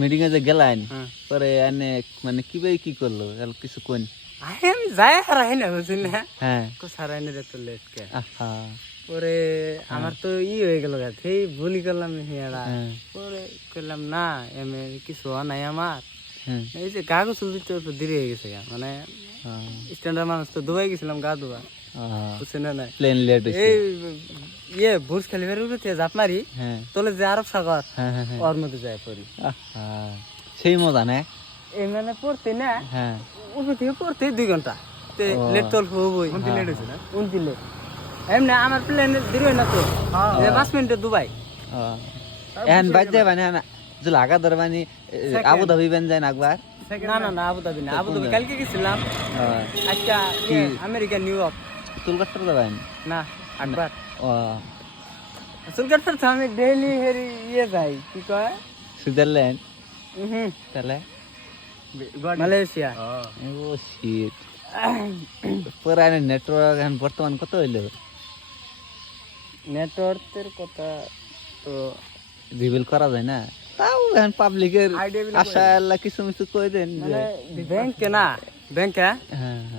Meeting এ যে গেলেন হ্যাঁ। পরে এনে মানে কিভাবে কি করলো কিছু কোন? আমি যাই হারাই না বুঝলি না হ্যাঁ সারাই না তো লেট কে আহা পরে আমার তো হয়ে গেল সেই ভুলি করলাম হিয়ারা হ্যাঁ পরে করলাম না এমএ কিছু নাই আমার হ্যাঁ এই যে গা গোসল দিতে একটু দেরি হয়ে গেছে মানে স্ট্যান্ডার্ড মানুষ তো দুবাই গেছিলাম গা ধোয়া বুঝছেন না প্লেন লেট এই বুর্জ খালিফার উঠেছে জাপ মারি হ্যাঁ তোলে যে আরব সাগর হ্যাঁ হ্যাঁ ওর মধ্যে যায় পড়ি আহা সেই মজা না? এই মানে পড়তে না হ্যাঁ উপর থেকে পড়তে 2 ঘন্টা লেট তো অল্প হবই লেট হয়েছে না 29 লেট এমনি আমার প্লেন দেরি হয় না তো 5 মিনিটে দুবাই এখন বাদ যায় মানে যে লাগা ধর মানে আবু ধাবি বেন যায় না একবার? না না না আবু ধাবি না আবু ধাবি কালকে গেছিলাম আজকে আমেরিকা নিউ ইয়র্ক চুল কাটতে যাবেন না একবার ও চুল কাটতে তো আমি ডেইলি হেরি যাই কি কয় সুইজারল্যান্ড তাহলে মালয়েশিয়া ও শিট পুরানো নেটওয়ার্ক এখন বর্তমান কত হইলো? নেটওয়ার্কের কথা তো রিভিল করা যায় না, তাও এখন পাবলিকের আশা আল্লাহ কিছু কিছু কই দেন মানে ব্যাংকে না ব্যাংকে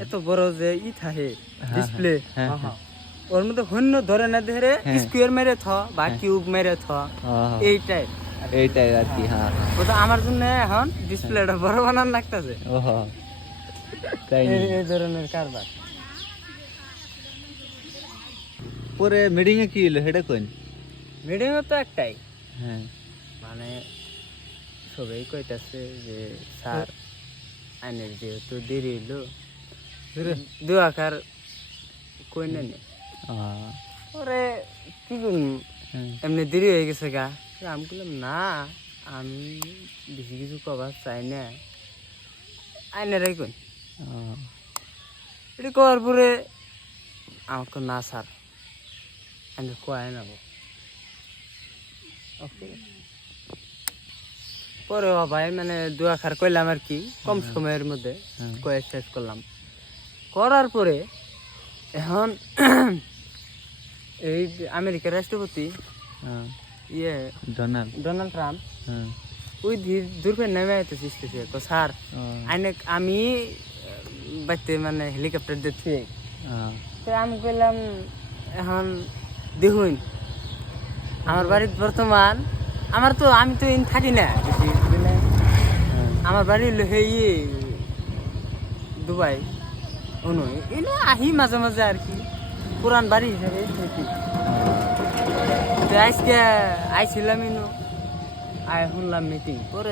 এত বড় যে থাকে ডিসপ্লে ওর মধ্যে হন্য ধরে না ধরে স্কোয়ার মেরে থ বা কিউব মেরে থ এইটাই আর কি। হ্যাঁ ওটা আমার জন্য এখন ডিসপ্লেটা বড় বানান লাগতেছে ওহো তাই এই ধরনের কারবার। পরে মিটিং এ কি হলো সেটা কইন? মিডিং তো একটাই হ্যাঁ মানে সবাই কইতাছে যে স্যার আইনের যেহেতু দেরি হইলো দু আকার কই না পরে কি করুন এমনি দেরি হয়ে গেছে গা আমি বললাম না আমি বেশি কিছু কবার চাই না আইনারাই কই এটা করার পরে আমাকে না স্যার আমি কয় নেবো পরে ভাই মানে 2 আখার কইলাম আর কি কম সময়ের মধ্যে কয়ে শেষ করলাম। করার পরে এখন এই আমেরিকার রাষ্ট্রপতি ডোনাল্ড ট্রাম্প ওই দূরপেন নামে আইতেছে স্টেশনে স্যার আমি বাইতে মানে হেলিকপ্টার দিচ্ছি তো আমি কইলাম এখন দেখুন আমার বাড়ির বর্তমান আমার তো আমি তো থাকি না আমার বাড়ি দুবাই এনে আহি মাঝে মাঝে আর কি পুরান বাড়ি হিসাবে থাকি আজকে আইছিলাম শুনলাম মিটিং পরে